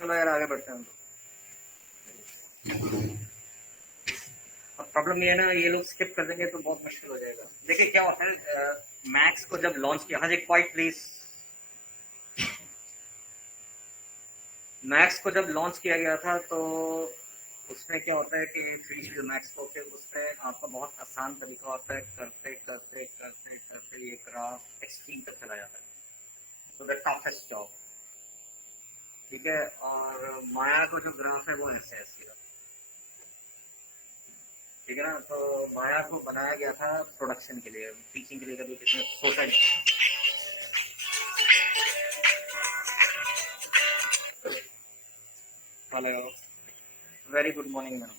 चलो यार आगे बढ़ते हैं। अब प्रॉब्लम ये है ना, ये लोग स्किप कर देंगे तो बहुत मुश्किल हो जाएगा। देखिए क्या होता है, मैक्स को जब लॉन्च किया, हाँ जी क्वाइट प्लीज। मैक्स को जब लॉन्च किया गया था तो उसमें क्या होता है कि थ्री मैक्स को फिर उसमें आपका बहुत आसान तरीका होता है, करते करते करते करते ये ग्राफ एक्सट्रीम तक चला जाता है। तो द टफेस्ट जॉब, ठीक है। और माया को जो ग्राफ है वो ऐसे ऐसे है, ठीक है ना। तो माया को बनाया गया था प्रोडक्शन के लिए, टीचिंग के लिए कभी किसी ने सोचा नहीं। Hello, very good morning ma'am.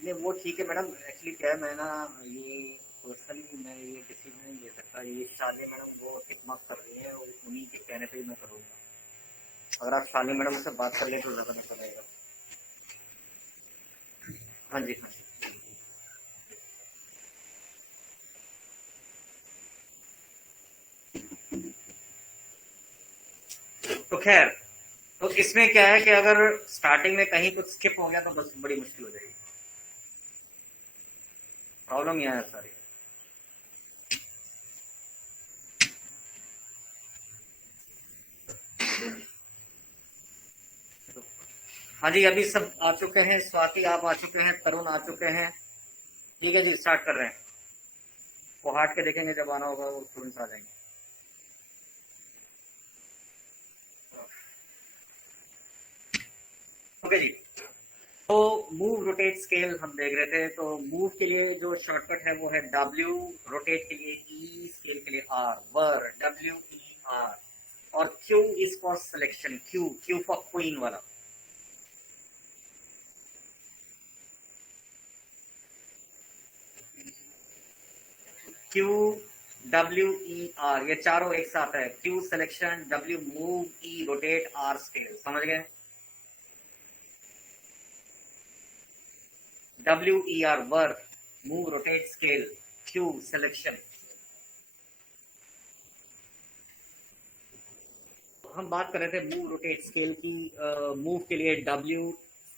नहीं वो ठीक है मैडम, एक्चुअली क्या है, मैं ना ये पर्सनली मैं ये डिसीजन नहीं ले सकता। ये शाली मैडम वो खिदमत कर रही है और उन्हीं के कहने पे ही मैं करूँगा। अगर आप शाली मैडम से बात कर ले तो ज़्यादा बेहतर रहेगा। हाँ जी हाँ जी। तो खैर, तो इसमें क्या है कि अगर स्टार्टिंग में कहीं कुछ स्किप हो गया तो बस बड़ी मुश्किल हो जाएगी। प्रॉब्लम यह है सारी। हाँ जी, अभी सब आ चुके हैं, स्वाति आप आ चुके हैं, तरुण आ चुके हैं। ठीक है जी, स्टार्ट कर रहे हैं। वो हाट के देखेंगे, जब आना होगा वो स्टूडेंट्स आ जाएंगे। ओके जी। तो मूव रोटेट स्केल हम देख रहे थे। तो मूव के लिए जो शॉर्टकट है वो है डब्ल्यू, रोटेट के लिए ई, स्केल के लिए आर, वर डब्ल्यू ई आर। और Q is for selection, Q Q for queen वाला। क्यू डब्ल्यू ई आर, ये चारों एक साथ है। Q selection, W move, E rotate, R scale. समझ गए? डब्ल्यू ई आर वर, move rotate scale, Q selection. हम बात कर रहे थे मूव रोटेट स्केल की। मूव के लिए डब्ल्यू,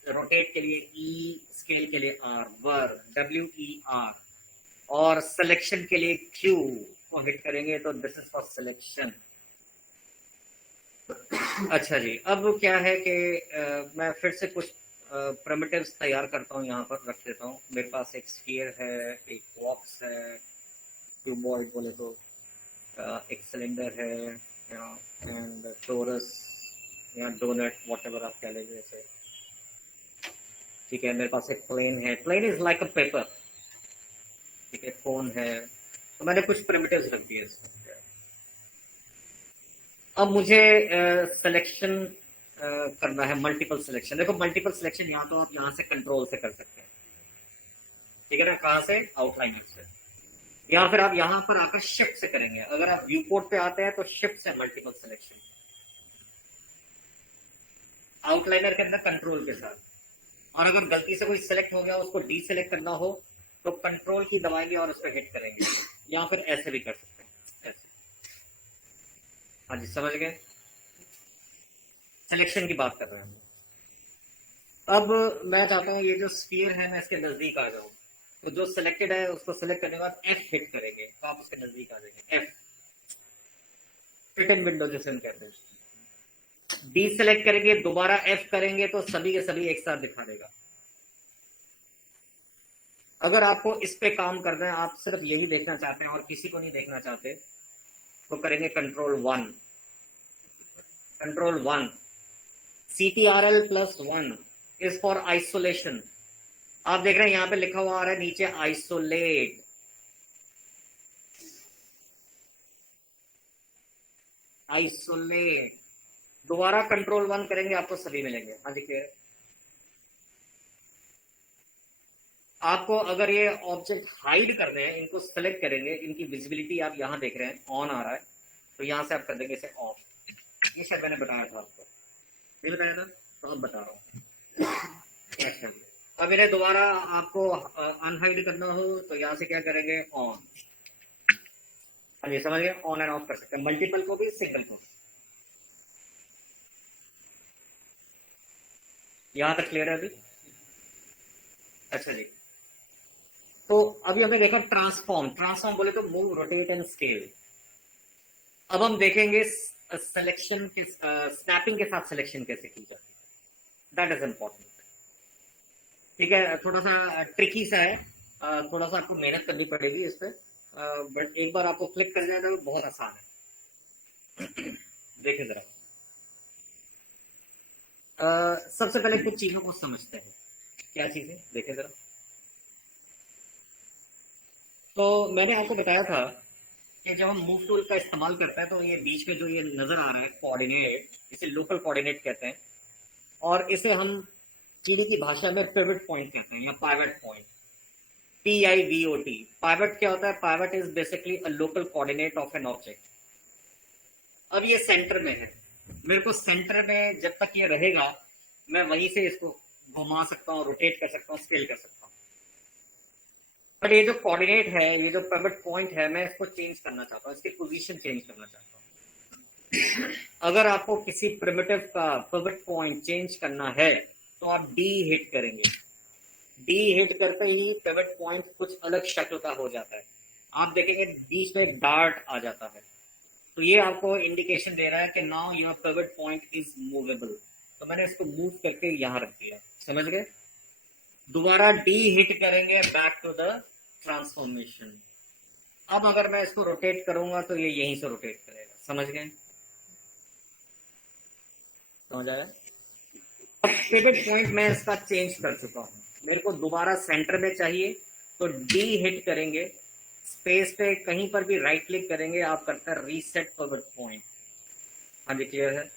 रोटेट के लिए ई, स्केल के लिए आर, वर डब्ल्यू ई आर। और सिलेक्शन के लिए क्यू को हिट करेंगे तो दिस इज फॉर सिलेक्शन। अच्छा जी, अब क्या है कि मैं फिर से कुछ प्रिमिटिव्स तैयार करता हूँ, यहाँ पर रख देता हूँ। मेरे पास एक स्फीयर है, एक बॉक्स है, क्यूबॉइड बोले तो, एक सिलेंडर है, एंड टोरस या डोनट, वॉट एवर आप कह लीजिए इसे। ठीक है, मेरे पास एक प्लेन है, plane is like a paper. ठीक है, फोन है। तो मैंने कुछ प्रिमिटिव्स रख दिए इसमें। अब मुझे सिलेक्शन करना है, मल्टीपल सिलेक्शन। देखो मल्टीपल सिलेक्शन या तो आप यहाँ से कंट्रोल से कर सकते हैं, ठीक है ना, कहाँ से, आउटलाइनर से। या फिर आप यहाँ पर आकर शिफ्ट से करेंगे। अगर आप व्यू पोर्ट पे आते हैं तो शिफ्ट से मल्टीपल सिलेक्शन, आउटलाइनर के अंदर कंट्रोल के साथ। और अगर गलती से कोई सिलेक्ट हो गया, उसको डीसिलेक्ट करना हो तो कंट्रोल की दबाएंगे और उस पर हिट करेंगे। या फिर ऐसे भी कर सकते हैं, ऐसे। हाँ जी, समझ गए? सिलेक्शन की बात कर रहे हैं। अब मैं चाहता हूँ ये जो स्फीयर है मैं इसके नजदीक आ जाऊँ। तो जो सिलेक्टेड है उसको सिलेक्ट करने के बाद एफ हिट करेंगे तो आप उसके नजदीक आ जाएंगे। एफ, फिट इन विंडो जैसे हम कहते हैं। डी सेलेक्ट करेंगे, दोबारा एफ करेंगे तो सभी के सभी एक साथ दिखा देगा। अगर आपको इस पे काम करना है, आप सिर्फ यही देखना चाहते हैं और किसी को नहीं देखना चाहते, तो करेंगे control one. Control one, CTRL+1 is for isolation. आप देख रहे हैं यहाँ पे लिखा हुआ आ रहा है नीचे आइसोलेट। आइसोलेट, दोबारा कंट्रोल वन करेंगे आपको सभी मिलेंगे। हाँ देखिए, आपको अगर ये ऑब्जेक्ट हाइड करने हैं, इनको सेलेक्ट करेंगे, इनकी विजिबिलिटी आप यहाँ देख रहे हैं ऑन आ रहा है, तो यहाँ से आप कर देंगे इसे ऑफ। ये शायद मैंने बताया था आपको, नहीं बताया था तो अब बता रहा हूँ। अच्छा जी। अब इन्हें दोबारा आपको अनहाइड करना हो तो यहाँ से क्या करेंगे, ऑन। हाँ जी, समझ गए, ऑन एंड ऑफ कर सकते हैं, मल्टीपल को भी सिंगल को भी। यहाँ तक क्लियर है अभी? अच्छा जी। तो अभी हमने देखा ट्रांसफॉर्म, ट्रांसफॉर्म बोले तो मूव, रोटेट एंड स्केल। अब हम देखेंगे सिलेक्शन के, स्नैपिंग के साथ सिलेक्शन कैसे की जाती है, दैट इज इंपॉर्टेंट। ठीक है, थोड़ा सा ट्रिकी सा है, थोड़ा सा आपको मेहनत करनी पड़ेगी इस पे, बट एक बार आपको क्लिक कर जाए तो बहुत आसान है। देखें जरा, सबसे पहले कुछ चीजों को समझते हैं। क्या चीजें, देखें जरा। तो मैंने आपको बताया था कि जब हम मूव टूल का इस्तेमाल करते हैं तो ये बीच में जो ये नजर आ रहा है कोऑर्डिनेट, इसे लोकल कोऑर्डिनेट कहते हैं, और इसे हम चीनी की भाषा में पिवट पॉइंट कहते हैं या पाइवट पॉइंट, PIVOT। पाइवट क्या होता है? Pivot is basically a local coordinate of an object. अब ये सेंटर में है, मेरे को सेंटर में जब तक ये रहेगा मैं वहीं से इसको घुमा सकता हूँ, रोटेट कर सकता हूँ, स्केल कर सकता हूँ। बट ये जो कोऑर्डिनेट है, ये जो पिवट पॉइंट है, मैं इसको चेंज करना चाहता हूँ, इसकी पोजीशन चेंज करना चाहता हूँ। अगर आपको किसी प्रिमिटिव का पिवट पॉइंट चेंज करना है तो आप डी हिट करेंगे। डी हिट करते ही पिवट पॉइंट कुछ अलग शक्ल का हो जाता है, आप देखेंगे बीच में डार्ट आ जाता है, तो ये आपको इंडिकेशन दे रहा है कि now your pivot point is movable. तो मैंने इसको मूव करके यहां रख दिया, समझ गए? दोबारा डी हिट करेंगे, बैक टू द ट्रांसफॉर्मेशन। अब अगर मैं इसको रोटेट करूंगा तो ये यहीं से रोटेट करेगा, समझ गए? समझ आया? अब पिवट पॉइंट मैं इसका चेंज कर चुका हूं, मेरे को दोबारा सेंटर में चाहिए, तो डी हिट करेंगे, स्पेस पे कहीं पर भी राइट क्लिक करेंगे, आप करते हैं रीसेट पिवट पॉइंट। हाँ जी, क्लियर है?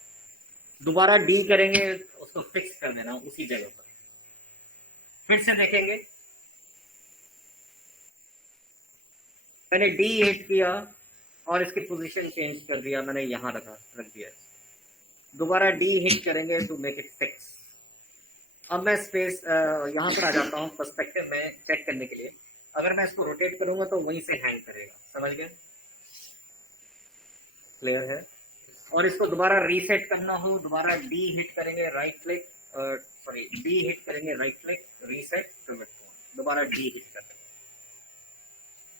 दोबारा डी करेंगे, उसको फिक्स कर देना उसी जगह पर। फिर से देखेंगे, मैंने डी हिट किया और इसकी पोजीशन चेंज कर दिया, मैंने यहां रख दिया। दोबारा डी हिट करेंगे टू मेक इट फिक्स। अब मैं स्पेस यहां पर आ जाता हूं पर्सपेक्टिव में चेक करने के लिए। अगर मैं इसको रोटेट करूंगा तो वहीं से हैंग करेगा, समझ गए? क्लियर है? और इसको दोबारा रीसेट करना हो, दोबारा डी हिट करेंगे, right click, sorry D hit करेंगे, राइट क्लिक, रीसेट, दोबारा डी हिट करेंगे।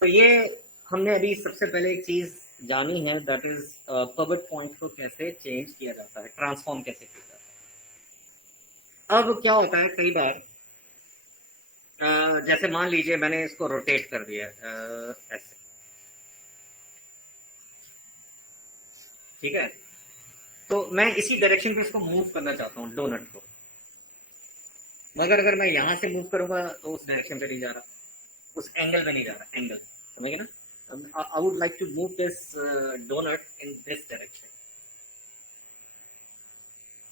तो ये हमने अभी सबसे पहले एक चीज जानी है, दैट इज पिवट पॉइंट को कैसे चेंज किया जाता है, ट्रांसफॉर्म कैसे किया जाता है। अब क्या होता है कई बार, जैसे मान लीजिए मैंने इसको रोटेट कर दिया ऐसे, ठीक है, तो मैं इसी डायरेक्शन पे इसको मूव करना चाहता हूँ डोनट को, मगर अगर मैं यहां से मूव करूंगा तो उस डायरेक्शन पे नहीं जा रहा, उस एंगल में नहीं जा रहा, एंगल समझिए ना। I would like to move this donut in this direction,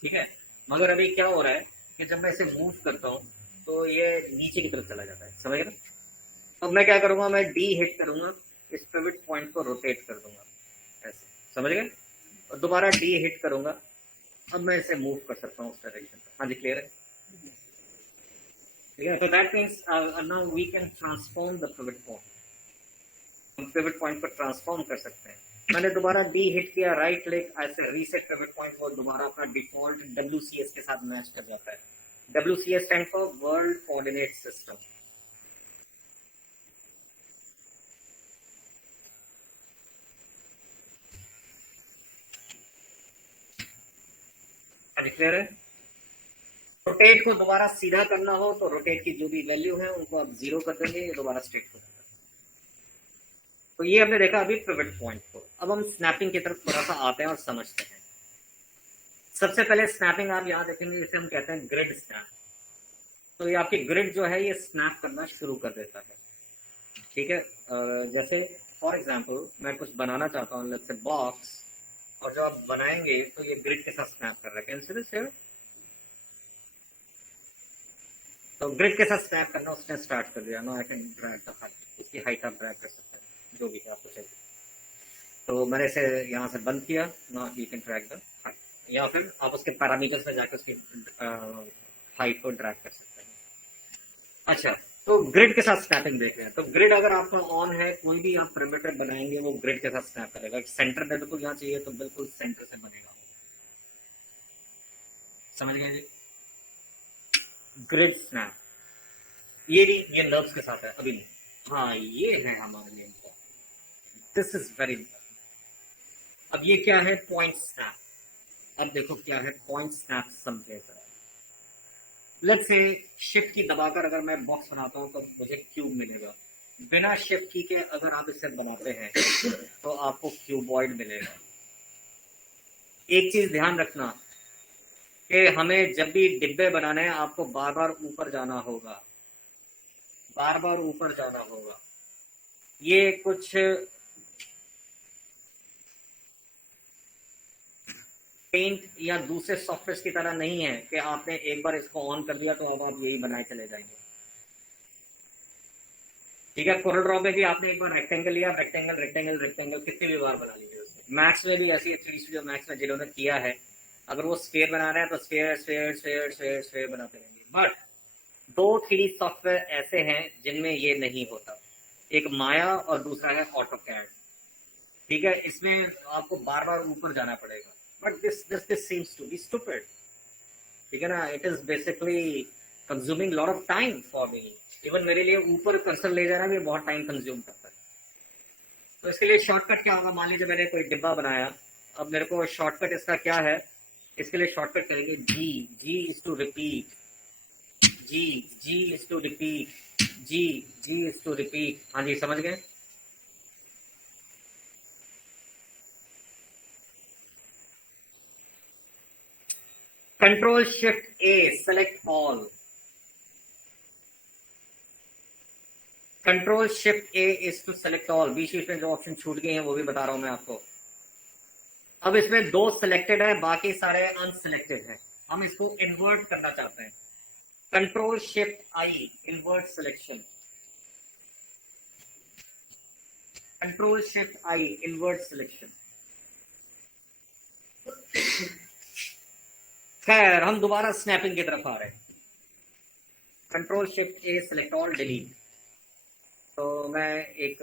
ठीक है, मगर अभी क्या हो रहा है कि जब मैं इसे मूव करता हूँ तो ये नीचे की तरफ चला जाता है, समझ गए? अब मैं क्या करूंगा, मैं डी हिट करूंगा, इस पिवट पॉइंट को रोटेट कर दूंगा ऐसे, समझ गए? और दोबारा डी हिट करूंगा, अब मैं इसे मूव कर सकता हूँ उस डायरेक्शन पर। हाँ जी, क्लियर है? ठीक है, तो that means now we can transform the pivot point, हम पिवट पॉइंट पर ट्रांसफॉर्म कर सकते हैं। मैंने दोबारा डी हिट किया, राइट क्लिक, ऐसे रीसेट पिवट पॉइंट, वो दोबारा अपना डिफॉल्ट WCS के साथ मैच कर जाता है। WCS stand for world coordinate system. Clear है? रोटेट को दोबारा सीधा करना हो तो रोटेट की जो भी वैल्यू है उनको आप 0 कर देंगे, ये दोबारा स्ट्रेट हो जाएगा। तो ये हमने देखा अभी पिवट पॉइंट को। अब हम स्नैपिंग की तरफ थोड़ा सा आते हैं और समझते हैं। सबसे पहले स्नैपिंग आप यहाँ देखेंगे, इसे हम कहते हैं ग्रिड स्नैप। तो ये आपकी ग्रिड जो है ये स्नैप करना शुरू कर देता है, ठीक है। जैसे फॉर एग्जाम्पल मैं कुछ बनाना चाहता हूँ, लेट्स से बॉक्स, और जब आप बनाएंगे तो ये ग्रिड के साथ स्नैप कर रहा है, कैन सी दिस हियर? तो ग्रिड के साथ स्नैप करना उसने स्टार्ट कर दिया। No I can drag the height, इसकी हाइट आप ड्रैग कर सकते हैं जो भी आपको चाहिए। तो मैंने इसे यहाँ से बंद किया, no you can drag the height, या फिर आप उसके पैरामीटर्स में जाकर उसकी हाइट को ड्रैग कर सकते हैं। अच्छा, तो ग्रिड के साथ स्नैपिंग देख रहे हैं। तो ग्रिड अगर आपका ऑन है, कोई भी आप perimeter बनाएंगे वो ग्रिड के साथ स्नैप करेगा। सेंटर पे बिल्कुल यहाँ चाहिए तो बिल्कुल सेंटर से बनेगा। समझ गए जी? ग्रिड स्नैप ये नहीं, ये नर्व्स के साथ है अभी नहीं। हाँ, ये है हमारे लिए important. This is very important. अब ये क्या है? Point snap. अब देखो क्या है पॉइंट स्नैप। समझे सर, लेट्स से शिफ्ट की दबाकर अगर मैं बॉक्स बनाता हूं तो मुझे क्यूब मिलेगा। बिना शिफ्ट की के अगर आप इसे बनाते हैं तो आपको क्यूबॉइड मिलेगा। एक चीज ध्यान रखना कि हमें जब भी डिब्बे बनाने हैं आपको बार बार ऊपर जाना होगा, बार बार ऊपर जाना होगा। ये कुछ पेंट या दूसरे सॉफ्टवेयर की तरह नहीं है कि आपने एक बार इसको ऑन कर दिया तो अब आप यही बनाए चले जाएंगे। ठीक है, कोरल ड्रॉ में भी आपने एक बार रेक्टेंगल लिया, रेक्टेंगल रेक्टेंगल रेक्टेंगल कितनी भी बार बना लीजिए उसको। मैक्स में भी ऐसी 3D स्टूडियो मैक्स में जिन्होंने किया है, अगर वो स्फीयर बना रहे हैं तो sphere sphere sphere sphere sphere बनाते रहेंगे। बट दो 3D सॉफ्टवेयर ऐसे हैं जिनमें ये नहीं होता, एक माया और दूसरा है ऑटोकैड। ठीक है, इसमें आपको बार बार ऊपर जाना पड़ेगा। But this seems to be stupid. ठीक है ना, it is basically consuming lot of time for me. Even मेरे लिए ऊपर कर्सर ले जाना भी बहुत टाइम कंज्यूम करता है। तो इसके लिए शॉर्टकट क्या होगा? मान लीजिए मैंने कोई डिब्बा बनाया, अब मेरे को शॉर्टकट इसका क्या है? इसके लिए शॉर्टकट करेंगे G. G is to repeat, G G is to repeat, G G is to repeat. हाँ जी, समझ गए? Control shift A, select all. Control shift A is to select all. बीच बीच में जो ऑप्शन छूट गए हैं वो भी बता रहा हूं मैं आपको। अब इसमें दो सिलेक्टेड है, बाकी सारे अनसिलेक्टेड है। हम इसको इन्वर्ट करना चाहते हैं। कंट्रोल शिफ्ट आई, इन्वर्ट सिलेक्शन। कंट्रोल शिफ्ट आई, इन्वर्ट सिलेक्शन। खैर, हम दोबारा स्नैपिंग की तरफ आ रहे हैं। कंट्रोल शिफ्ट ए, सिलेक्ट ऑल, डिलीट। तो मैं एक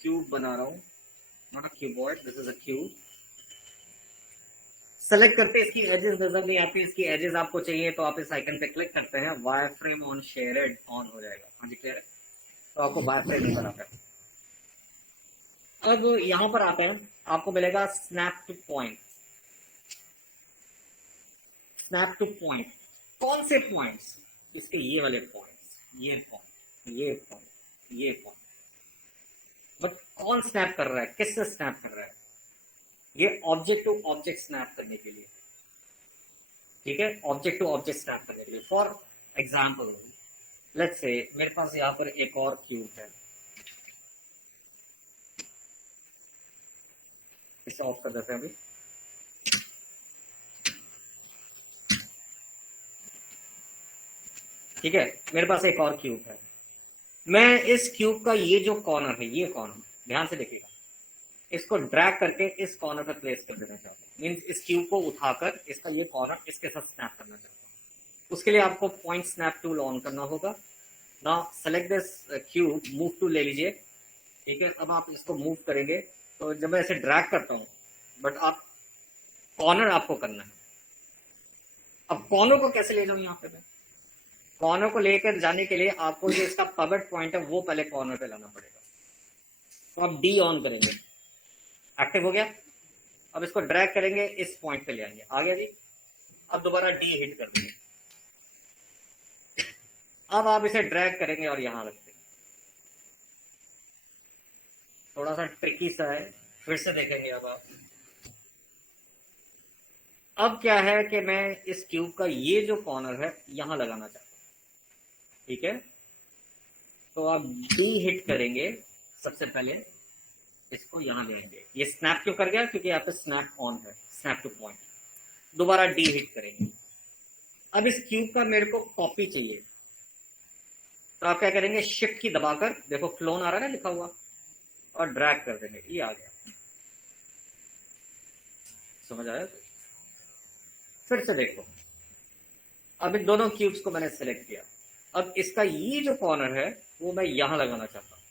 क्यूब बना रहा हूं, not a keyboard, this is a cube. Select करते इसकी एजेस नजर नहीं आती, इसकी एजेस आपको चाहिए तो आप इस आइकन पे क्लिक करते हैं, wire frame on shared on हो जाएगा। हाँ जी, क्लियर है? तो आपको वायर फ्रेम नजर आता है। अब यहां पर आते हैं, आपको मिलेगा snap two point. Snap two point, कौन से पॉइंट्स? इसके ये वाले पॉइंट्स, ये पॉइंट, ये पॉइंट, ये पॉइंट। बट कौन स्नैप कर रहा है, किससे स्नैप कर रहा है? ये ऑब्जेक्ट टू ऑब्जेक्ट स्नैप करने के लिए। ठीक है, ऑब्जेक्ट टू ऑब्जेक्ट स्नैप करने के लिए। फॉर एग्जाम्पल लेट्स से मेरे पास यहाँ पर एक और क्यूब है, इसे ऑफ कर देते हैं अभी। ठीक है, मेरे पास एक और क्यूब है। मैं इस क्यूब का ये जो कॉर्नर है, ये कॉर्नर ध्यान से देखिएगा, इसको ड्रैग करके इस कॉर्नर पर प्लेस कर देना चाहता हूँ। मीन्स इस क्यूब को उठाकर इसका ये कॉर्नर इसके साथ स्नैप करना चाहता हूँ। उसके लिए आपको पॉइंट स्नैप टूल ऑन करना होगा। ना select this cube, move tool ले लीजिए। ठीक है, अब आप इसको मूव करेंगे तो जब मैं इसे ड्रैग करता हूँ, बट आप कॉर्नर आपको करना है। अब कॉर्नर को कैसे ले जाऊँ? यहाँ पे मैं कॉर्नर को लेकर जाने के लिए आपको जो इसका पवेट पॉइंट है वो पहले कॉर्नर पे लाना पड़ेगा। तो आप डी ऑन करेंगे, एक्टिव हो गया। अब इसको ड्रैग करेंगे, इस पॉइंट पे ले आएंगे, आ गया जी। अब दोबारा डी हिट कर देंगे। अब आप इसे ड्रैग करेंगे और यहां रख देंगे। थोड़ा सा ट्रिकी सा है, फिर से देखेंगे। अब क्या है कि मैं इस क्यूब का ये जो कॉर्नर है यहां लगाना चाहता हूं। ठीक है, तो आप डी हिट करेंगे, सबसे पहले इसको यहां ले आएंगे। ये स्नैप क्यों कर गया? क्योंकि यहाँ पे स्नैप ऑन है, स्नैप टू पॉइंट। दोबारा डी हिट करेंगे। अब इस क्यूब का मेरे को कॉपी चाहिए, तो आप क्या करेंगे? शिफ्ट की दबाकर, देखो क्लोन आ रहा है ना लिखा हुआ, और ड्रैग कर देंगे, ये आ गया। समझ आया? फिर से देखो, अब इन दोनों क्यूब्स को मैंने सेलेक्ट किया। अब इसका ये जो कॉर्नर है वो मैं यहां लगाना चाहता हूँ।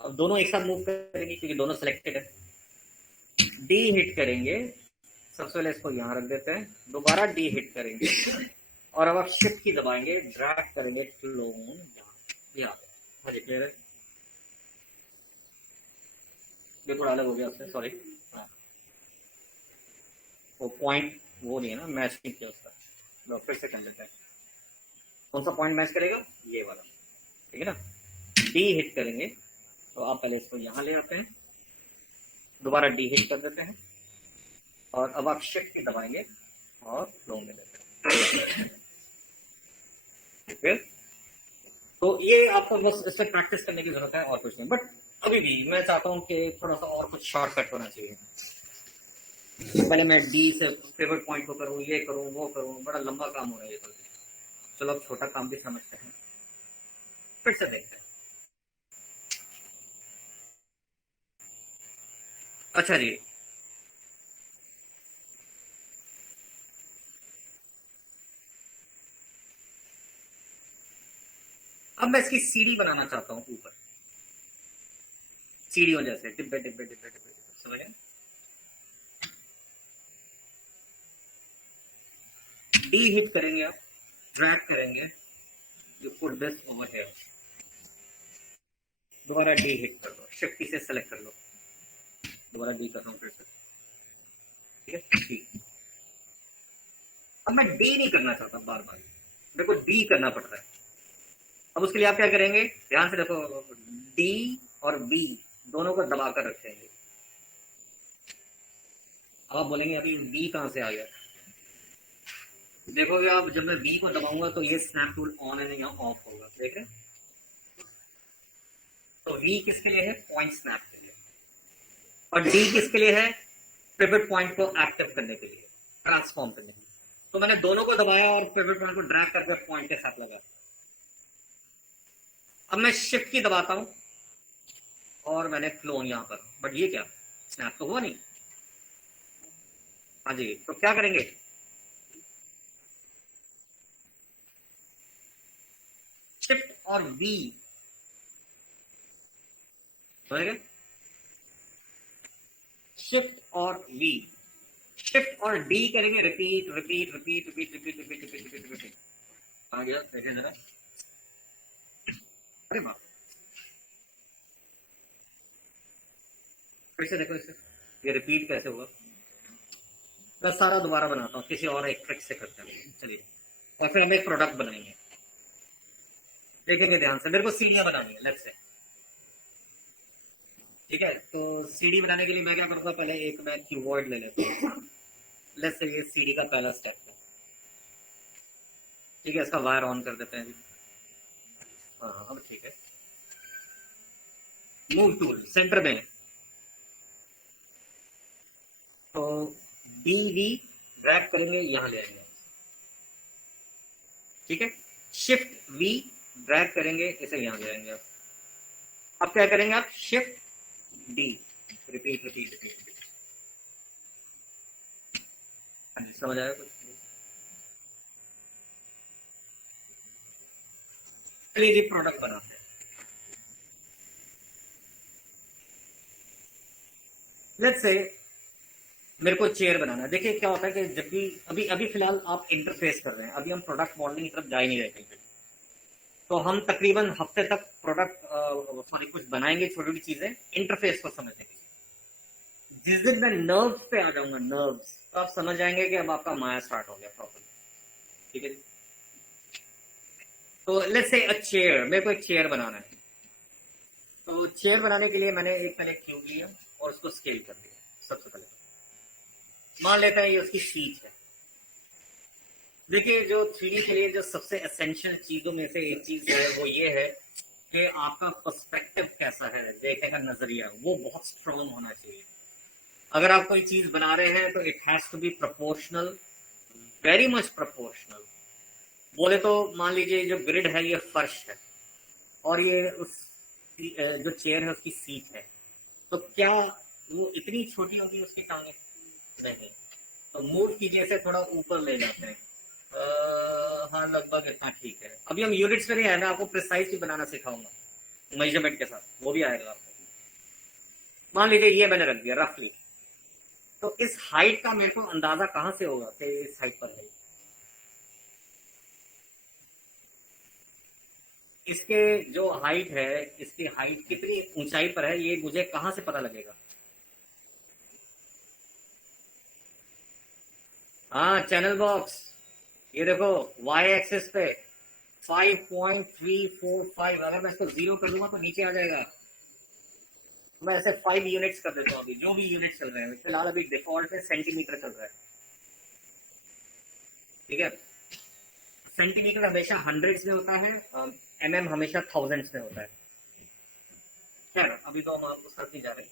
अब दोनों एक साथ मूव करेंगे क्योंकि दोनों सिलेक्टेड है। डी हिट करेंगे, सबसे पहले इसको यहां रख देते हैं, दोबारा डी हिट करेंगे और अब आप शिफ्ट की दबाएंगे, ड्रैग करेंगे क्लोन यहाँ। मुझे क्लियर है? ये थोड़ा अलग हो गया उससे, सॉरी। वो पॉइंट वो नहीं है ना, मैच नहीं किया उसका। लो फिर से कर लेते हैं। कौन सा पॉइंट मैच करेगा? ये वाला, ठीक है ना। डी हिट करेंगे तो आप पहले इसको यहाँ ले आते हैं, दोबारा डी हिट कर देते हैं और अब आप शिफ्ट की दबाएंगे और फ्लो में देते हैं। फिर तो ये आपको बस इस पर प्रैक्टिस करने की जरूरत है और कुछ नहीं। बट अभी भी मैं चाहता हूँ कि थोड़ा सा और कुछ शॉर्टकट होना चाहिए। पहले मैं डी से फेवरेट पॉइंट को करूँ, ये करूँ, वो करूँ, बड़ा लंबा काम हो रहा है ये तो। चलो अब छोटा काम भी समझते हैं, फिर से देखते हैं। अच्छा जी, अब मैं इसकी सीढ़ी बनाना चाहता हूँ ऊपर, सीढ़ियों जैसे डिब्बे डिब्बे डिब्बे डिब्बे, समझे? डी हिट करेंगे, आप ड्रैग करेंगे, you put this over here, दोबारा डी हिट कर दो, शिफ्ट से सेलेक्ट कर लो, दोबारा डी कर रहा हूँ फिर से, ठीक है। डी, अब मैं डी नहीं करना चाहता बार बार, मेरे को डी करना पड़ रहा है। अब उसके लिए आप क्या करेंगे, ध्यान से देखो, डी और बी दोनों को दबाकर रखेंगे। अब आप बोलेंगे अभी बी कहां से आ गया? देखोगे आप, जब मैं बी को दबाऊंगा तो ये स्नैप टूल ऑन है या ऑफ होगा, देख रहे हैं? तो वी किसके लिए है? पॉइंट स्नैप के लिए। और डी किसके लिए है? पिवट पॉइंट को एक्टिव करने के लिए, ट्रांसफॉर्म करने के लिए। तो मैंने दोनों को दबाया और पिवट पॉइंट को ड्रैग करके पॉइंट के साथ लगा। अब मैं शिफ्ट की दबाता हूं और मैंने क्लोन यहां पर, बट ये क्या, स्नैप तो हुआ नहीं। हाँ जी, तो क्या करेंगे? शिफ्ट और वी, शिफ्ट और वी, शिफ्ट और डी करेंगे, repeat repeat repeat repeat repeat repeat repeat repeat repeat. आ गया, देखिए जरा, अरे बाप, फिर से देखो इसे, ये रिपीट कैसे हुआ? मैं सारा दोबारा बनाता हूँ, किसी और एक ट्रिक से करते हैं, चलिए। और फिर हम एक प्रोडक्ट बनाएंगे, देखेंगे ध्यान से। मेरे को सीढ़ियां बनानी है, लेट्स से, ठीक है। तो सीढ़ी बनाने के लिए मैं क्या करता हूँ, पहले एक मैं कीबोर्ड ले लेता हूँ, लेट्स से ये सीढ़ी का पहला स्टेप है, ठीक है। इसका वायर ऑन कर देते हैं, हाँ अब ठीक है। मूव टूल सेंटर में, तो डी वी ड्रैग करेंगे, यहां ले आएंगे, ठीक है। शिफ्ट वी ड्रैग करेंगे, इसे यहां ले आएंगे। अब क्या करेंगे आप? Shift D, repeat repeat repeat. समझ आया कुछ? चलिए प्रोडक्ट बनाते हैं। लेट्स से मेरे को चेयर बनाना है। देखिए क्या होता है कि जब भी अभी अभी फिलहाल आप इंटरफेस कर रहे हैं, अभी हम प्रोडक्ट मॉडलिंग की तरफ जा ही नहीं रहे कहीं। तो हम तकरीबन हफ्ते तक प्रोडक्ट सॉरी कुछ बनाएंगे, छोटी छोटी चीजें इंटरफेस को समझने के लिए। जिस दिन मैं नर्व्स पे आ जाऊंगा, नर्व्स, तो आप समझ जाएंगे कि अब आपका माया स्टार्ट हो गया प्रॉपर्ली, ठीक है। तो लेट्स से अ चेयर, मेरे को एक चेयर बनाना है। तो चेयर बनाने के लिए मैंने एक पहले क्यूब लिया और उसको स्केल कर दिया। सबसे पहले मान लेते हैं ये उसकी सीट है। देखिए जो 3D के लिए जो सबसे एसेंशियल चीजों में से एक चीज है वो ये है कि आपका पर्सपेक्टिव कैसा है, देखने का नजरिया, वो बहुत स्ट्रॉन्ग होना चाहिए। अगर आप कोई चीज बना रहे हैं तो it has to be proportional, very much proportional. बोले तो मान लीजिए जो ग्रिड है ये फर्श है और ये उस जो चेयर है उसकी सीट है, तो क्या वो इतनी छोटी होगी उसकी टांगे? नहीं। तो मूव कीजिए, इसे थोड़ा ऊपर ले जाते हैं, हाँ लगभग इतना ठीक है। अभी हम यूनिट्स में नहीं आए, मैं आपको प्रिसाइज भी बनाना सिखाऊंगा मेजरमेंट के साथ, वो भी आएगा आपको। मान लीजिए ये मैंने रख दिया रफली, तो इस हाइट का मेरे को अंदाजा कहां से होगा कि इस हाइट पर है। इसके जो हाइट है, इसकी हाइट कितनी ऊंचाई पर है, ये मुझे कहां से पता लगेगा। हाँ चैनल बॉक्स, ये देखो वाई एक्सिस पे 5.345, अगर मैं इसको 0 कर दूंगा तो नीचे आ जाएगा। मैं ऐसे 5 यूनिट्स कर देता हूँ, अभी जो भी यूनिट चल रहे हैं फिलहाल, अभी डिफॉल्ट में सेंटीमीटर चल रहा है, ठीक है। सेंटीमीटर हमेशा हंड्रेड्स में होता है और mm हमेशा थाउजेंड्स में होता है। खैर अभी तो हम आपको साथ नहीं जा रहे।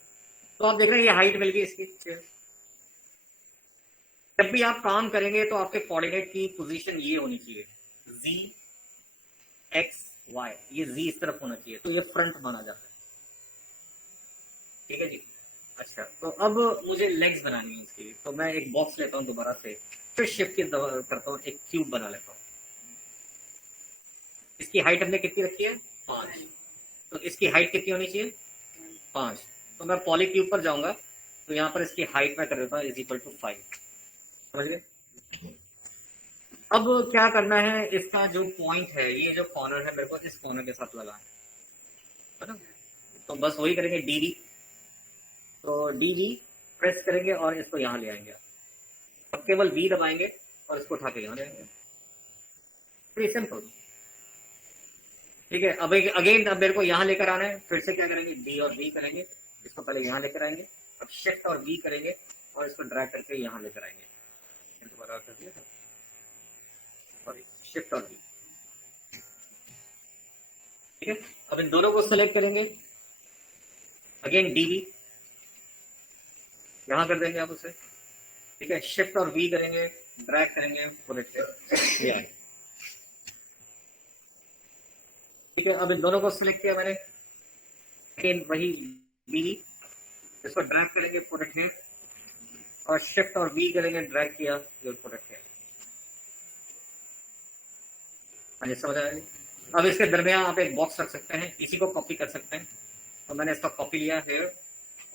तो आप देख रहे हैं ये हाइट मिल गई इसकी। जब भी आप काम करेंगे तो आपके कोऑर्डिनेट की पोजीशन ये होनी चाहिए, z x y, ये z इस तरफ होना चाहिए, तो ये फ्रंट माना जाता है, ठीक है जी। अच्छा तो अब मुझे लेग्स बनानी है इसकी, तो मैं एक बॉक्स लेता हूँ दोबारा से, फिर शिफ्ट की करता हूँ, एक क्यूब बना लेता हूँ। इसकी हाइट हमने कितनी रखी है 5, तो इसकी हाइट कितनी होनी चाहिए 5। तो मैं पॉली क्यूब पर जाऊंगा, तो यहाँ पर इसकी हाइट मैं कर देता हूँ इज इक्वल टू 5, समझ गए। अब क्या करना है, इसका जो पॉइंट है, ये जो कॉर्नर है मेरे को इस कॉर्नर के साथ लगाना है ना, तो बस वही करेंगे डी, तो डी प्रेस करेंगे और इसको यहाँ ले आएंगे। अब केवल वी दबाएंगे और इसको उठा के यहाँ ले आएंगे, वेरी सिंपल, ठीक है। अब अगेन अब मेरे को यहाँ लेकर आना है, फिर से क्या करेंगे डी और वी करेंगे, इसको पहले यहाँ लेकर आएंगे, अब शिफ्ट और वी करेंगे और इसको ड्रैग करके यहाँ लेकर आएंगे, दोबारा कर दिया, सॉरी शिफ्ट और वी, ठीक है। अब इन दोनों को सेलेक्ट करेंगे, अगेन डी वी यहाँ कर देंगे आप उसे, ठीक है। शिफ्ट और वी करेंगे, ड्रैग करेंगे पूरे, ठीक है। अब इन दोनों को सिलेक्ट किया मैंने, अगेन वही वी, इसको ड्रैग करेंगे पूरे है, और शिफ्ट और वी करेंगे, ड्रैग किया ये पूरे है। हाँ जी समझ आया। अब इसके दरमियान आप एक बॉक्स रख सकते हैं, इसी को कॉपी कर सकते हैं, तो मैंने इसका कॉपी लिया है,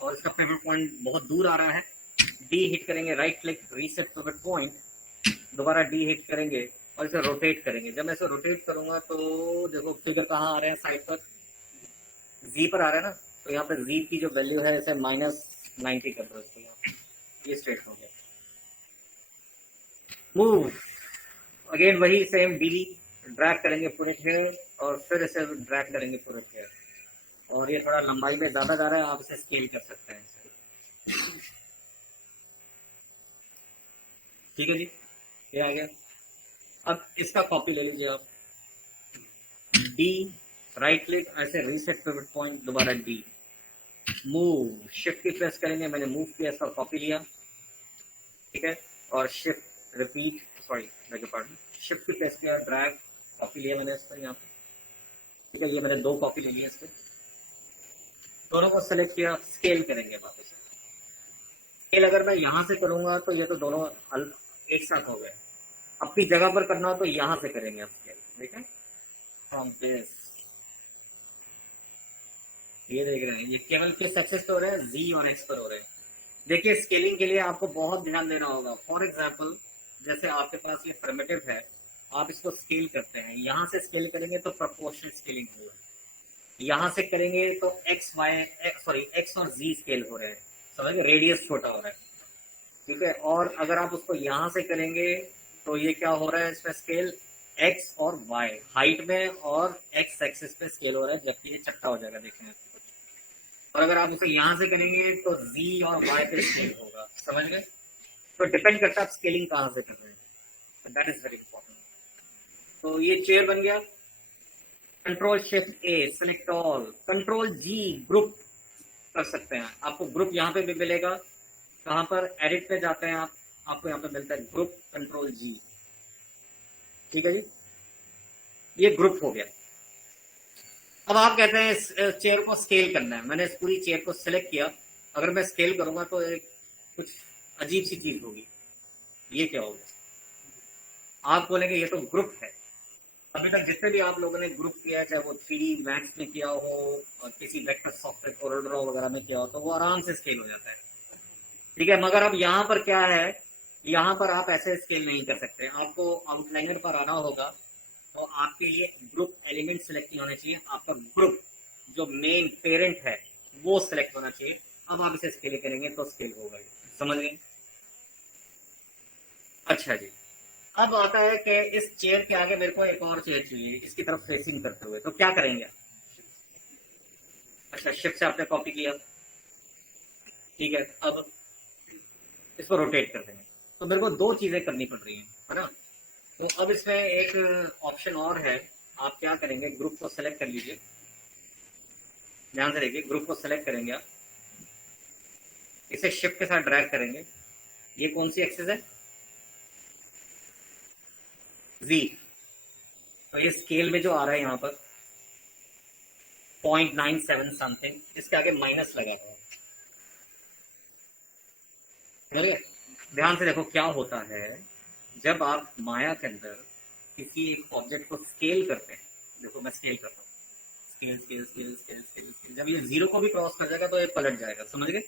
और इसका पिवट पॉइंट बहुत दूर आ रहा है, डी हिट करेंगे, right click reset pivot point, दोबारा डी हिट करेंगे और इसे रोटेट करेंगे। जब मैं इसे रोटेट करूंगा तो देखो फिगर कहाँ आ रहे हैं, साइड पर जी पर आ रहा है ना, तो यहाँ पर जी की जो वैल्यू है इसे -90 कर दो इसको, यहाँ ये स्ट्रेट हो गया। मूव, अगेन वही सेम डी, ड्रैग करेंगे पूरे हेयर और फिर इसे ड्रैग करेंगे पूरे हेयर, और ये थोड़ा लंबाई में ज्यादा जा रहा है, आप इसे स्केल कर सकते हैं इसे, ठीक है जी, ये आ गया। अब इसका कॉपी ले लीजिए आप, डी राइट क्लिक, ऐसे रीसेट पिवट पॉइंट, दोबारा डी, मूव, शिफ्ट की प्रेस करेंगे, मैंने मूव किया, इसका कॉपी लिया, ठीक है, और shift repeat, sorry pattern, shift की प्रेस किया, ड्रैग, कॉपी लिया मैंने इसका यहाँ पे, ठीक है। ये मैंने 2 कॉपी ले लिया इसके, दोनों को सेलेक्ट किया, स्केल करेंगे वापस। स्केल अगर मैं यहाँ से करूंगा तो ये तो दोनों एक साथ हो गए, अपनी जगह पर करना हो तो यहाँ से करेंगे आप स्केल, ठीक है, फ्रॉम दिस, ये देख रहे हैं ये केवल किस एक्सेस पे हो रहा है, जी और एक्स पर हो रहे हैं। देखिए स्केलिंग के लिए आपको बहुत ध्यान देना होगा। फॉर एग्जाम्पल जैसे आपके पास ये प्रिमिटिव है, आप इसको स्केल करते हैं, यहाँ से स्केल करेंगे तो प्रोपोर्शनल स्केलिंग होगा, यहाँ से करेंगे तो एक्स और जी स्केल हो रहे हैं, समझिए रेडियस छोटा हो रहा है, ठीक है। और अगर आप उसको यहाँ से करेंगे तो ये क्या हो रहा है, इसमें स्केल एक्स और वाई हाइट में और एक्स एक्सिस पे स्केल हो रहा है, जबकि ये चक्का हो जाएगा देखने में। और अगर आप इसे यहाँ से करेंगे तो जी और वाई पे स्केल होगा, समझ गए। तो डिपेंड करता है आप स्केलिंग कहाँ से कर रहे हैं, दैट इज वेरी इंपॉर्टेंट। तो ये चेयर बन गया, control shift A select all, control G group कर सकते हैं, आपको ग्रुप यहाँ पे भी मिलेगा, कहाँ पर एडिट पे जाते हैं आप, आपको यहाँ पे मिलता है ग्रुप, कंट्रोल जी, ठीक है जी, ये ग्रुप हो गया। अब आप कहते हैं इस चेयर को स्केल करना है, मैंने इस पूरी चेयर को सिलेक्ट किया, अगर मैं स्केल करूंगा तो एक कुछ अजीब सी चीज होगी, ये क्या होगा, आप बोलेंगे ये तो ग्रुप है। अभी तक जितने भी आप लोगों ने ग्रुप किया है, चाहे वो 3D मैथ्स में किया हो और किसी वेक्टर सॉफ्टवेयर कोरल ड्रॉ वगैरह में किया हो, तो वो आराम से स्केल हो जाता है। ठीक है, मगर अब यहाँ पर क्या है, यहाँ पर आप ऐसे स्केल नहीं कर सकते। आपको आउटलाइनर पर आना होगा, तो आपके लिए ग्रुप एलिमेंट सेलेक्ट नहीं होने चाहिए, आपका ग्रुप जो मेन पेरेंट है वो सिलेक्ट होना चाहिए। अब आप इसे स्केल करेंगे तो स्केल होगा, समझ गए? अच्छा जी। अब आता है कि इस चेयर के आगे मेरे को एक और चेयर चाहिए इसकी तरफ फेसिंग करते हुए, तो क्या करेंगे? अच्छा, शिफ्ट से आपने कॉपी किया, ठीक है। अब इसको रोटेट कर देंगे, तो मेरे को दो चीजें करनी पड़ रही है ना। तो अब इसमें एक ऑप्शन और है। आप क्या करेंगे, ग्रुप को सेलेक्ट कर लीजिए, ध्यान से देखिए, ग्रुप को सेलेक्ट करेंगे आप, इसे शिफ्ट के साथ ड्रैग करेंगे। ये कौन सी एक्सेस है? जी। तो ये स्केल में जो आ रहा है यहाँ पर 0.97 समथिंग, इसके आगे माइनस लगा हुआ है। ध्यान से देखो क्या होता है, जब आप माया के अंदर किसी एक ऑब्जेक्ट को स्केल करते हैं, देखो मैं स्केल करता हूँ, scale scale scale scale scale scale, जब ये जीरो को भी क्रॉस कर जाएगा तो ये पलट जाएगा, समझ गए?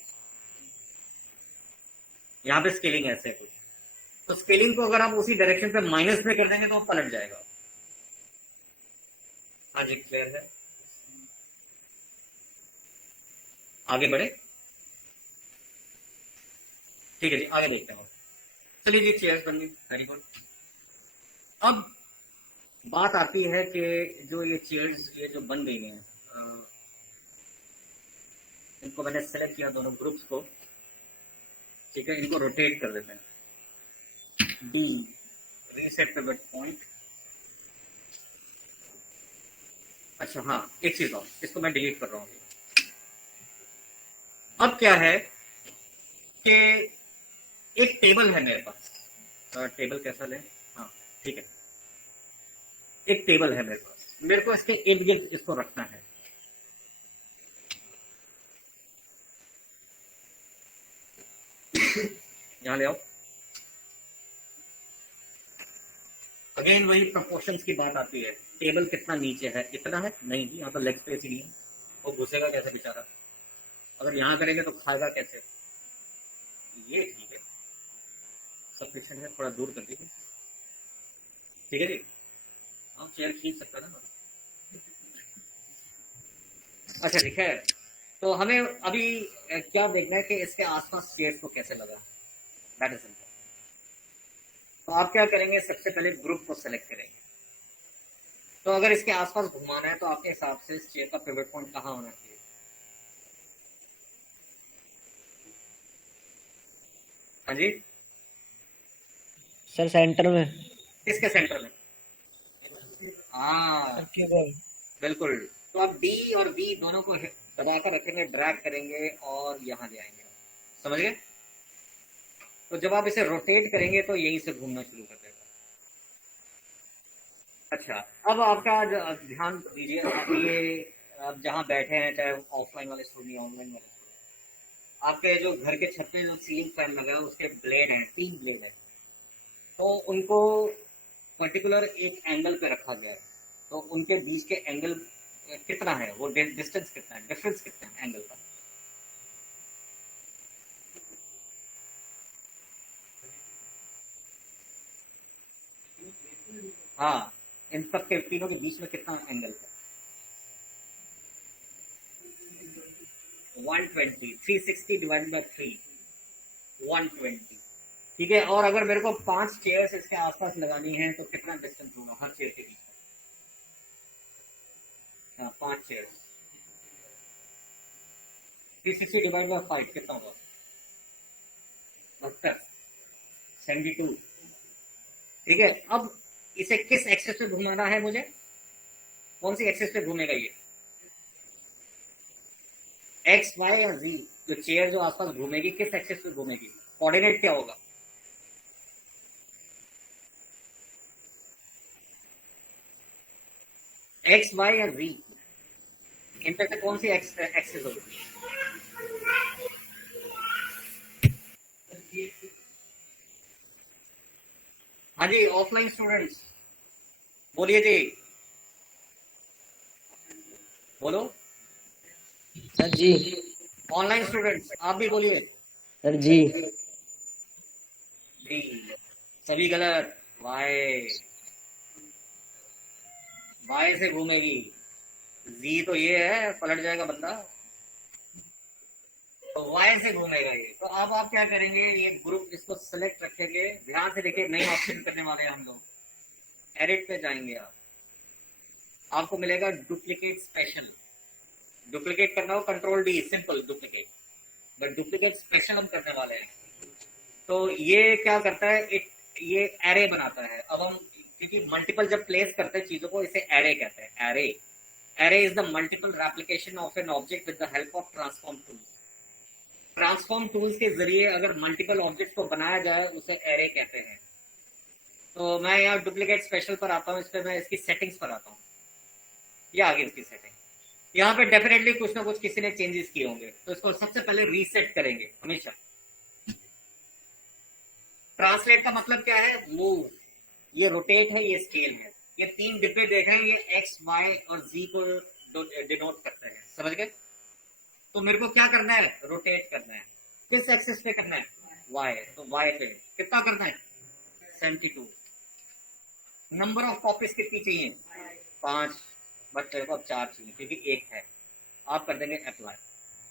यहाँ पे स्केलिंग ऐसे है कुछ, तो स्केलिंग को अगर आप उसी डायरेक्शन पे माइनस में कर देंगे तो वो पलट जाएगा। हाँ जी, क्लियर है? आगे बढ़े? ठीक है जी, आगे देखते हैं। चलिए जी, चेयर्स बन गई, वेरी गुड। अब बात आती है कि जो ये चेयर्स ये जो बन गई हैं, इनको मैंने सेलेक्ट किया दोनों ग्रुप्स को, ठीक है, इनको रोटेट कर देते हैं। D, reset pivot point. अच्छा हाँ, एक चीज और, इसको मैं डिलीट कर रहा हूँ। अब क्या है कि एक टेबल है मेरे पास, टेबल कैसा ले? हाँ, ठीक है, एक टेबल है मेरे पास, मेरे को इसके इर्द गिर्द इसको रखना है। यहाँ ले आओ। अगेन वही प्रोपोर्शंस की बात आती है, टेबल कितना नीचे है, इतना है नहीं जी, यहाँ तो लेग स्पेस ही नहीं है, वो घुसेगा कैसे बेचारा? अगर यहाँ करेंगे तो खाएगा कैसे? ये ठीक है, सफिशिएंट है, थोड़ा दूर कर दीजिए, ठीक है जी। आप चेयर खींच सकते ना। अच्छा ठीक है, तो हमें अभी क्या देखना है कि इसके आसपास चेयर्स को कैसे लगा, दैट इज सिंपल। तो आप क्या करेंगे, सबसे पहले ग्रुप को सेलेक्ट करेंगे। तो अगर इसके आसपास घुमाना है तो आपके हिसाब से इस चेयर का पिवट पॉइंट कहाँ होना चाहिए? हाँ जी, सर सेंटर में। इसके सेंटर में। हाँ, बिल्कुल। तो आप डी और बी दोनों को दबाकर रखेंगे, ड्रैग करेंगे और यहाँ ले आएंगे, समझ गए? तो जब आप इसे रोटेट करेंगे तो यहीं से घूमना शुरू कर देगा। अच्छा, अब आपका ध्यान दीजिए, आप ये आप जहाँ बैठे हैं, चाहे ऑफलाइन वाले स्टूडियो ऑनलाइन वाले स्टूडियो, आपके जो घर के छत पे जो सीलिंग फैन लगा है उसके ब्लेड हैं, 3 ब्लेड है, तो उनको पर्टिकुलर एक एंगल पे रखा गया है। तो उनके बीच के एंगल कितना है, वो डिस्टेंस कितना है, डिफरेंस कितना है एंगल का? हाँ, इन सब के तीनों के बीच में कितना एंगल है? 120, 360 डिवाइडेड बाई 3, 120। ठीक है, और अगर मेरे को 5 चेयर्स इसके आसपास लगानी है तो कितना डिस्टेंस होगा हर चेयर के बीच में? हाँ, 5 चेयर्स, 360 डिवाइड बाई 5 कितना होगा? 72। ठीक है, अब इसे किस एक्सेस पे घुमाना है मुझे, कौन सी एक्सेस पे घूमेगा ये, एक्स वाई या जी? जो चेयर जो आसपास घूमेगी किस एक्सेस पे घूमेगी, कोऑर्डिनेट क्या होगा? एक्स वाई या जी, इन पे से कौन सी एक्सेस होगी? हाँ जी, ऑफलाइन स्टूडेंट्स बोलिए जी, बोलो। सर जी। ऑनलाइन स्टूडेंट्स आप भी बोलिए सर जी। जी। सभी गलत। वाई, वाई से घूमेगी। जी तो ये है, पलट जाएगा बंदा। तो वाई से घूमेगा ये। तो अब आप क्या करेंगे, ये ग्रुप इसको सेलेक्ट रखेंगे, ध्यान से देखिए, नई ऑप्शन करने वाले हैं हम लोग। एडिट पे जाएंगे आप, आपको मिलेगा डुप्लीकेट स्पेशल। डुप्लीकेट करना हो control D, simple duplicate. But duplicate special हम करने वाले हैं। तो ये क्या करता है, ये एरे बनाता है। अब हम, क्योंकि मल्टीपल जब प्लेस करते हैं चीजों को, इसे एरे कहते हैं। Array, array is the multiple replication of an object with the help of transform tool. Transform tools के जरिए अगर मल्टीपल ऑब्जेक्ट को बनाया जाए, उसे एरे कहते हैं। तो मैं यहाँ डुप्लीकेट स्पेशल पर आता हूँ, इस पर मैं इसकी सेटिंग्स पर आता हूँ। ये आगे इसकी सेटिंग, यहाँ पे डेफिनेटली कुछ ना कुछ किसी ने चेंजेस किए होंगे, तो इसको सबसे पहले रीसेट करेंगे हमेशा। ट्रांसलेट का मतलब क्या है, मूव। ये रोटेट है, ये स्केल है। ये तीन डिब्बे देख रहे हैं, ये एक्स वाई और जी को डिनोट करते हैं, समझ गए। तो मेरे को क्या करना है, रोटेट करना है। किस एक्सिस पे करना है, वाई। तो वाई पे कितना करना है, 72। नंबर ऑफ कॉपीज कितनी चाहिए, 5। बट मेरे को अब 4 चाहिए क्योंकि एक है। आप कर देंगे अप्लाई।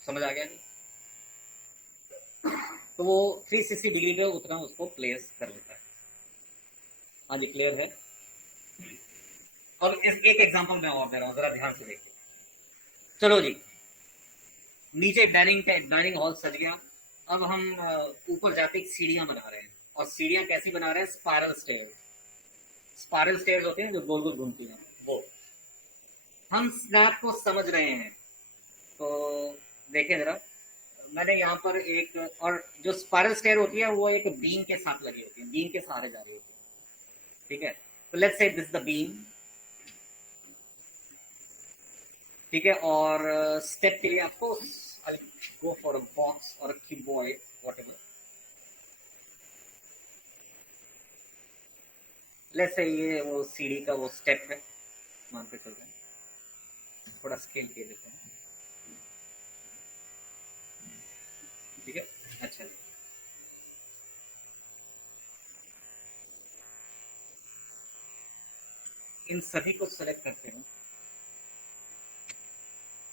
समझ आ गया जी। तो वो 360 डिग्री पे उतना उसको प्लेस कर लेता है। हाँ जी, क्लियर है। और एक एग्जांपल मैं और दे रहा हूँ, जरा ध्यान से देखिए। चलो जी, नीचे डाइनिंग हॉल सज गया। अब हम ऊपर जाते सीढ़ियां बना रहे हैं। और सीढ़ियां कैसी बना रहे हैं, स्पाइरल स्टेयर। स्पाइरल स्टेयर होते हैं जो गोल गोल घूमती हैं, वो। हम स्नैप को समझ रहे हैं। तो देखिए जरा, मैंने यहाँ पर एक, और जो स्पाइरल स्टेयर होती है वो एक बीम के साथ लगी होती है, बीम के सहारे जा रही होती है, ठीक है। तो let's say this the beam, ठीक है। और स्टेप के लिए आपको गो फॉर अ बॉक्स और कीबोर्ड, व्हाटएवर। लेट्स से ये वो सीढ़ी का वो स्टेप है, मानते चलते हैं। थोड़ा स्केल के देते हैं, ठीक है। अच्छा, इन सभी को सेलेक्ट करते हैं,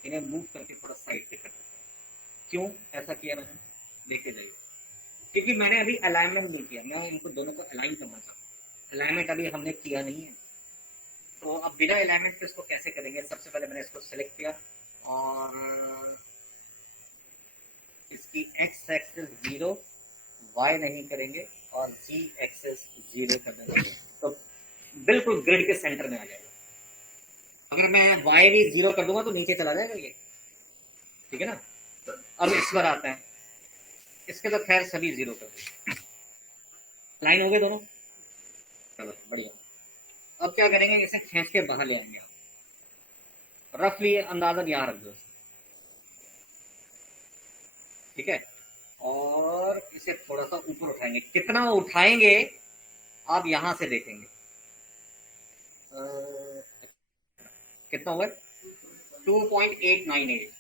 इन्हें मूव करके थोड़ा साइड पे कर देते हैं। क्यों ऐसा किया मैंने, देखते जाइए। क्योंकि मैंने अभी अलाइनमेंट नहीं किया, मैं इनको दोनों को अलाइन करना चाहता हूँ। अलाइनमेंट अभी हमने किया नहीं है। तो अब बिना अलाइनमेंट के इसको कैसे करेंगे, सबसे पहले मैंने इसको सेलेक्ट किया और इसकी एक्स एक्सिस 0, वाई नहीं करेंगे, और जी एक्सिस 0 कर देंगे। तो बिल्कुल ग्रिड के सेंटर में आ जाएगा। अगर मैं वाई भी 0 कर दूंगा तो नीचे चला जाएगा ये, ठीक है ना। अब इस पर आता है, इसके तो खैर सभी 0 कर देंगे। लाइन हो गए दोनों, चलो बढ़िया। अब क्या करेंगे, इसे खींच के बाहर ले आएंगे। रफली अंदाजन यहाँ रख दो, ठीक है। और इसे थोड़ा सा ऊपर उठाएंगे, कितना उठाएंगे आप यहां से देखेंगे। कितना हुआ, 2.898।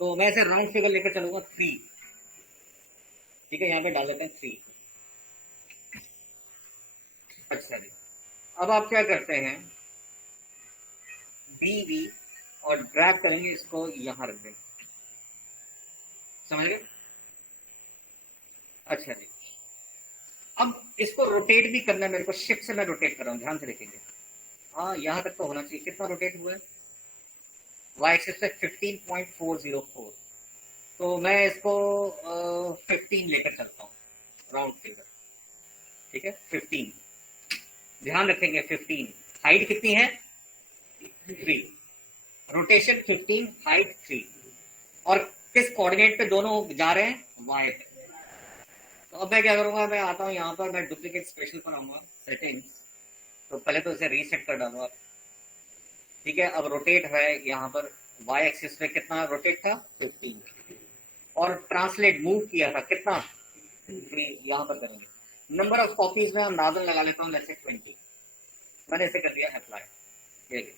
तो मैं इसे राउंड फिगर लेकर चलूंगा 3, ठीक है। यहाँ पे डाल देते हैं 3। अच्छा जी, अब आप क्या करते हैं, बी बी और ड्रैग करेंगे, इसको यहां रख देंगे, समझ गए। अच्छा जी, अब इसको रोटेट भी करना है मेरे को, शिफ्ट से मैं रोटेट कर रहा हूँ, ध्यान से देखेंगे। हाँ, यहाँ तक तो होना चाहिए। कितना रोटेट हुआ है, वाई एक्सिस पे 15.404। तो मैं इसको 15 लेकर चलता हूँ, राउंड फिगर, ठीक है। 15, ध्यान रखेंगे 15। हाइट कितनी है, 3। Rotation 15, height 3। और किस कोऑर्डिनेट पे दोनों जा रहे हैं, वाई पे। तो अब मैं क्या करूंगा, मैं आता हूँ यहाँ पर, मैं डुप्लीकेट स्पेशल पर आऊंगा, सेटिंग्स। तो पहले तो इसे रीसेट कर डालूंगा, ठीक है। अब रोटेट है यहाँ पर, वाई एक्सिस पे कितना रोटेट था, 15। और ट्रांसलेट मूव किया था कितना, 3, यहाँ पर करेंगे। नंबर ऑफ कॉपीज में हम नाजन लगा लेता हूँ, लेट्स से 20। मैंने इसे कर दिया अप्लाई। ये देखिए,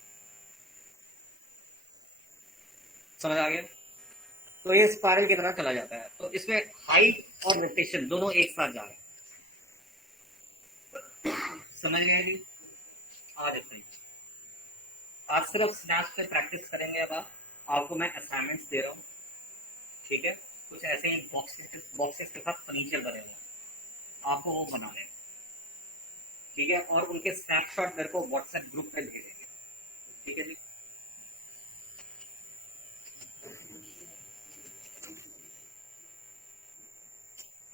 समझ आ गया। तो ये स्पाइरल की तरह चला जाता है। तो इसमें हाइट और रोटेशन दोनों एक साथ जा रहे हैं। समझ गए अभी? आ जाते हैं। आज सिर्फ स्नैप पे प्रैक्टिस करेंगे। अब आपको मैं असाइनमेंट्स दे रहा हूँ, ठीक है? कुछ ऐसे ही बॉक्सेस के साथ फर्नीचर बने हुए हैं, आपको वो बनाने हैं, ठीक है? और उनके स्नैपशॉट मेरे को व्हाट्सएप ग्रुप पे भेजेंगे, ठीक है जी?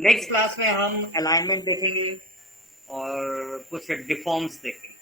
नेक्स्ट क्लास में हम अलाइनमेंट देखेंगे और कुछ डिफॉर्म्स देखेंगे।